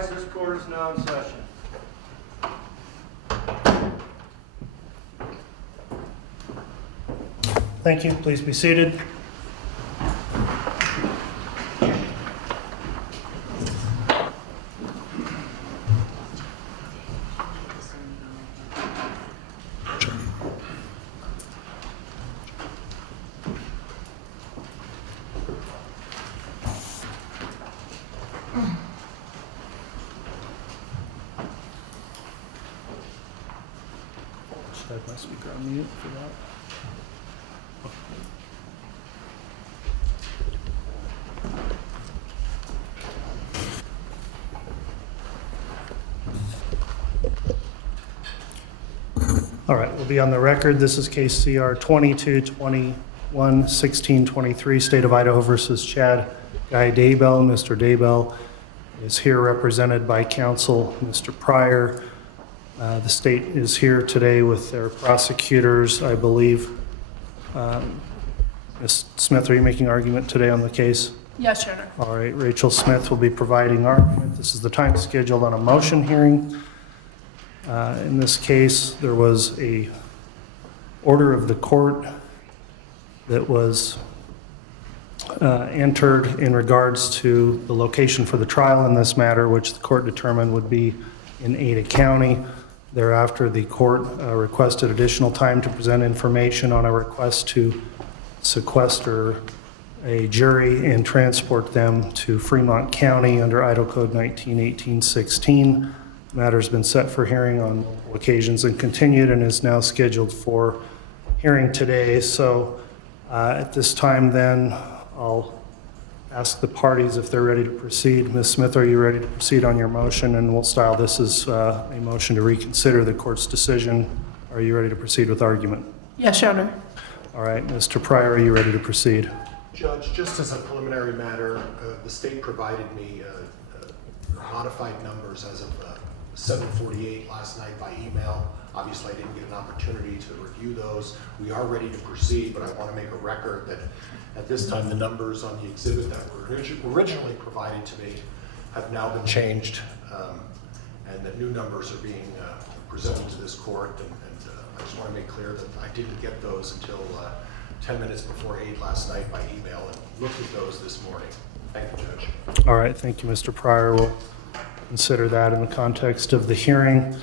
rise. This court is now in session. Thank you. Please be seated. Should I have my speaker on mute for that? All right, we'll be on the record. This is case CR 22-21-1623, State of Idaho versus Chad Daybell. Mr. Daybell is here represented by counsel, Mr. Pryor. The state is here today with their prosecutors, I believe. Ms. Smith, are you making argument today on the case? Yes, Your Honor. All right, Rachel Smith will be providing argument. This is the time scheduled on a motion hearing. In this case, there was a order of the court that was entered in regards to the location for the trial in this matter, which the court determined would be in Ada County. Thereafter, the court requested additional time to present information on a request to sequester a jury and transport them to Fremont County under Idaho Code 19-18-16. The matter's been set for hearing on multiple occasions and continued and is now scheduled for hearing today. So at this time then, I'll ask the parties if they're ready to proceed. Ms. Smith, are you ready to proceed on your motion? And we'll style this as a motion to reconsider the court's decision. Are you ready to proceed with argument? Yes, Your Honor. All right, Mr. Pryor, are you ready to proceed? Judge, just as a preliminary matter, the state provided me modified numbers as of 7:48 last night by email. Obviously, I didn't get an opportunity to review those. We are ready to proceed, but I want to make a record that at this time, the numbers on the exhibit that were originally provided to me have now been changed, and that new numbers are being presented to this court. And I just want to make clear that I didn't get those until 10 minutes before 8 last night by email, and looked at those this morning. Thank you, Judge. All right, thank you, Mr. Pryor. We'll consider that in the context of the hearing.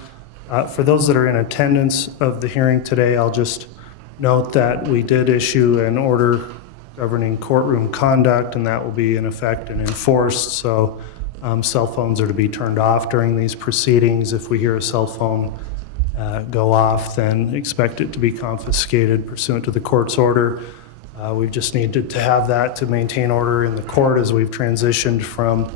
For those that are in attendance of the hearing today, I'll just note that we did issue an order governing courtroom conduct, and that will be in effect and enforced. So cell phones are to be turned off during these proceedings. If we hear a cell phone go off, then expect it to be confiscated pursuant to the court's order. We just needed to have that to maintain order in the court as we've transitioned from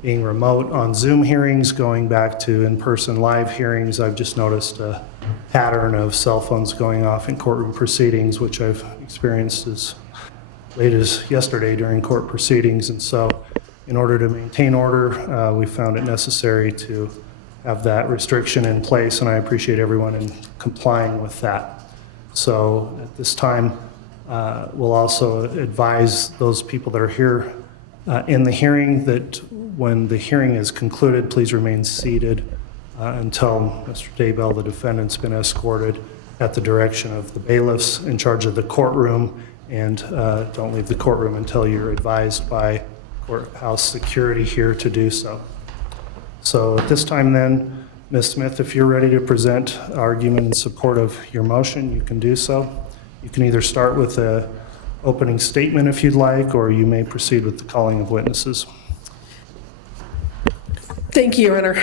being remote on Zoom hearings, going back to in-person live hearings. I've just noticed a pattern of cell phones going off in courtroom proceedings, which I've experienced as late as yesterday during court proceedings. And so in order to maintain order, we found it necessary to have that restriction in place, and I appreciate everyone in complying with that. So at this time, we'll also advise those people that are here in the hearing that when the hearing is concluded, please remain seated until Mr. Daybell, the defendant's been escorted at the direction of the bailiffs in charge of the courtroom, and don't leave the courtroom until you're advised by courthouse security here to do so. So at this time then, Ms. Smith, if you're ready to present argument in support of your motion, you can do so. You can either start with an opening statement if you'd like, or you may proceed with the calling of witnesses. Thank you, Your Honor.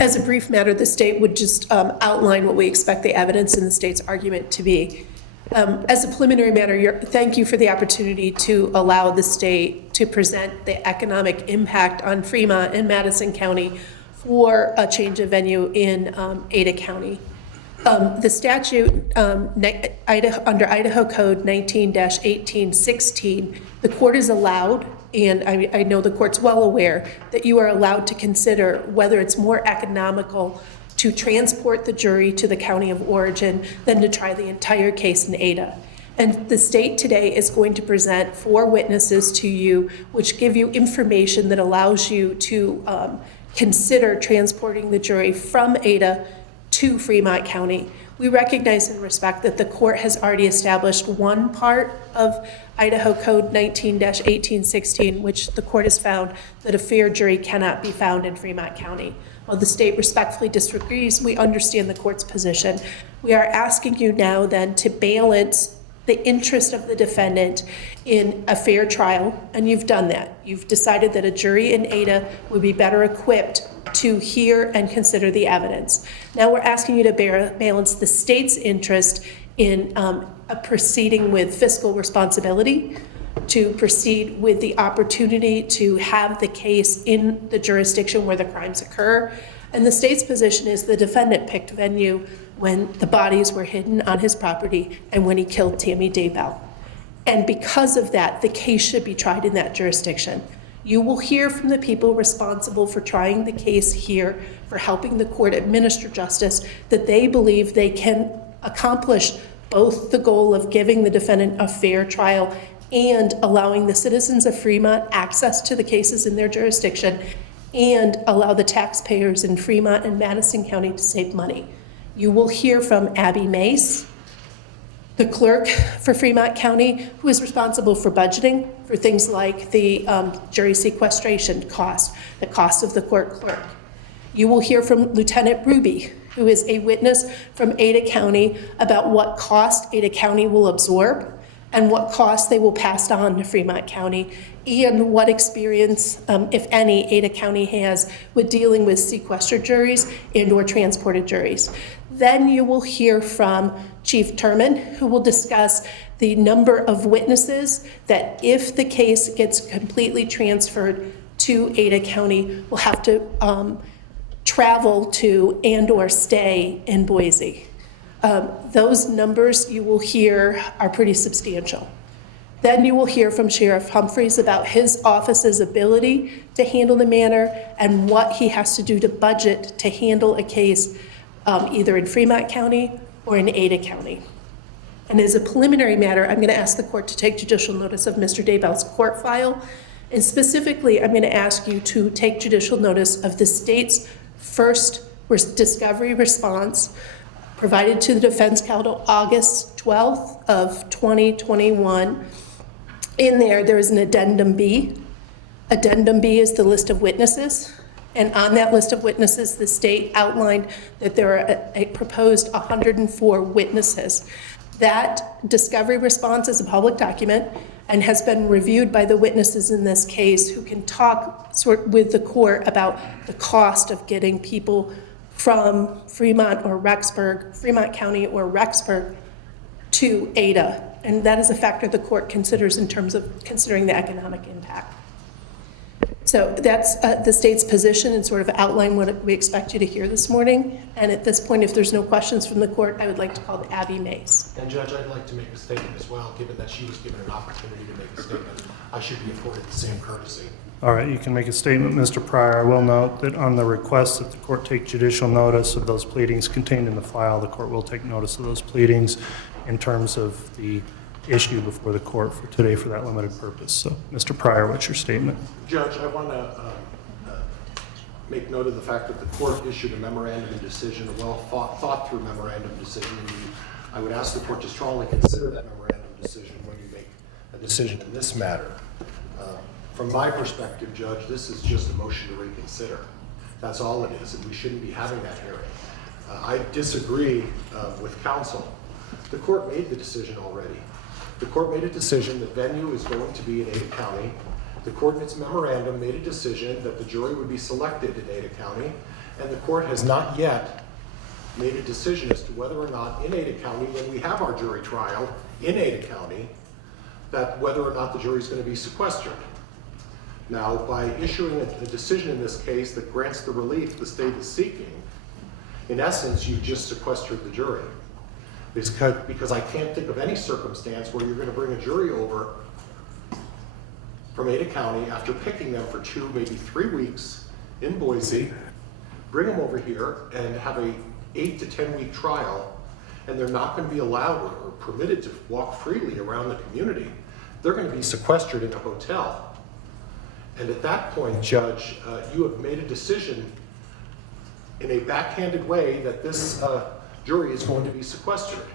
As a brief matter, the state would just outline what we expect the evidence in the state's argument to be. As a preliminary matter, thank you for the opportunity to allow the state to present the economic impact on Fremont and Madison County for a change of venue in Ada County. The statute under Idaho Code 19-18-16, the court is allowed, and I know the court's well aware, that you are allowed to consider whether it's more economical to transport the jury to the county of origin than to try the entire case in Ada. And the state today is going to present 4 witnesses to you, which give you information that allows you to consider transporting the jury from Ada to Fremont County. We recognize and respect that the court has already established one part of Idaho Code 19-1816, which the court has found that a fair jury cannot be found in Fremont County. While the state respectfully disagrees, we understand the court's position. We are asking you now then to balance the interest of the defendant in a fair trial, and you've done that. You've decided that a jury in Ada would be better equipped to hear and consider the evidence. Now we're asking you to balance the state's interest in a proceeding with fiscal responsibility, to proceed with the opportunity to have the case in the jurisdiction where the crimes occur. And the state's position is the defendant picked venue when the bodies were hidden on his property and when he killed Tammy Daybell. And because of that, the case should be tried in that jurisdiction. You will hear from the people responsible for trying the case here, for helping the court administer justice, that they believe they can accomplish both the goal of giving the defendant a fair trial and allowing the citizens of Fremont access to the cases in their jurisdiction and allow the taxpayers in Fremont and Madison County to save money. You will hear from Abby Mace, the clerk for Fremont County, who is responsible for budgeting for things like the jury sequestration cost, the cost of the court clerk. You will hear from Lieutenant Ruby, who is a witness from Ada County about what cost Ada County will absorb and what costs they will pass on to Fremont County, and what experience, if any, Ada County has with dealing with sequestered juries and or transported juries. Then you will hear from Chief Turman, who will discuss the number of witnesses that if the case gets completely transferred to Ada County, will have to travel to and or stay in Boise. Those numbers you will hear are pretty substantial. Then you will hear from Sheriff Humphreys about his office's ability to handle the matter and what he has to do to budget to handle a case either in Fremont County or in Ada County. And as a preliminary matter, I'm going to ask the court to take judicial notice of Mr. Daybell's court file. And specifically, I'm going to ask you to take judicial notice of the state's first discovery response provided to the defense counsel August 12th of 2021. In there is an addendum B. Addendum B is the list of witnesses. And on that list of witnesses, the state outlined that there are a proposed 104 witnesses. That discovery response is a public document and has been reviewed by the witnesses in this case who can talk with the court about the cost of getting people from Fremont or Rexburg, Fremont County or Rexburg to Ada. And that is a factor the court considers in terms of considering the economic impact. So that's the state's position and sort of outline what we expect you to hear this morning. And at this point, if there's no questions from the court, I would like to call Abby Mace. And Judge, I'd like to make a statement as well, given that she was given an opportunity to make a statement. I should be afforded the same courtesy. All right, you can make a statement, Mr. Pryor. I will note that on the request that the court take judicial notice of those pleadings contained in the file, the court will take notice of those pleadings in terms of the issue before the court for today for that limited purpose. So, Mr. Pryor, what's your statement? Judge, I want to make note of the fact that the court issued a memorandum of decision, a well-thought through memorandum of decision. I would ask the court to strongly consider that memorandum of decision when you make a decision in this matter. From my perspective, Judge, this is just a motion to reconsider. That's all it is, and we shouldn't be having that hearing. I disagree with counsel. The court made the decision already. The court made a decision that venue is going to be in Ada County. The court in its memorandum made a decision that the jury would be selected in Ada County, and the court has not yet made a decision as to whether or not in Ada County, when we have our jury trial in Ada County, that whether or not the jury is going to be sequestered. Now, by issuing a decision in this case that grants the relief the state is seeking, in essence, you just sequestered the jury. Because I can't think of any circumstance where you're going to bring a jury over from Ada County after picking them for 2, maybe 3 weeks in Boise, bring them over here and have a 8 to 10 week trial, and they're not going to be allowed or permitted to walk freely around the community. They're going to be sequestered in a hotel. And at that point, Judge, you have made a decision in a backhanded way that this jury is going to be sequestered.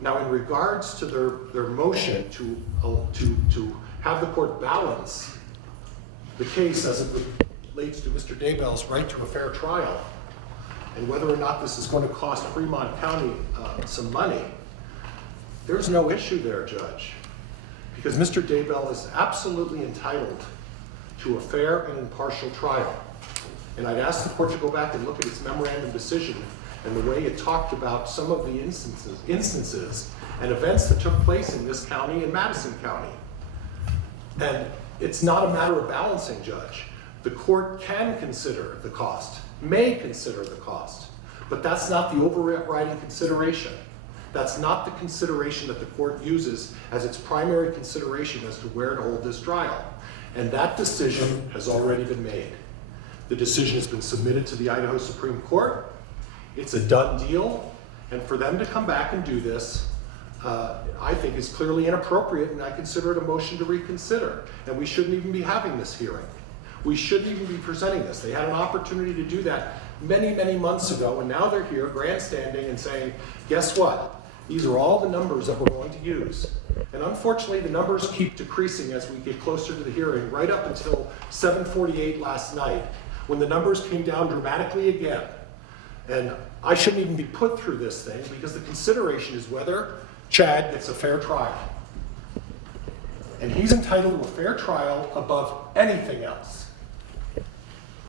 Now, in regards to their motion to have the court balance the case as it relates to Mr. Daybell's right to a fair trial, and whether or not this is going to cost Fremont County some money, there's no issue there, Judge, because Mr. Daybell is absolutely entitled to a fair and impartial trial. And I'd ask the court to go back and look at its memorandum decision and the way it talked about some of the instances and events that took place in this county and Madison County. And it's not a matter of balancing, Judge. The court can consider the cost, may consider the cost, but that's not the overriding consideration. That's not the consideration that the court uses as its primary consideration as to where to hold this trial. And that decision has already been made. The decision has been submitted to the Idaho Supreme Court. It's a done deal. And for them to come back and do this, I think is clearly inappropriate, and I consider it a motion to reconsider. And we shouldn't even be having this hearing. We shouldn't even be presenting this. They had an opportunity to do that many, many months ago, and now they're here grandstanding and saying, guess what? These are all the numbers that we're going to use. And unfortunately, the numbers keep decreasing as we get closer to the hearing, right up until 7:48 last night, when the numbers came down dramatically again. And I shouldn't even be put through this thing, because the consideration is whether Chad gets a fair trial. And he's entitled to a fair trial above anything else.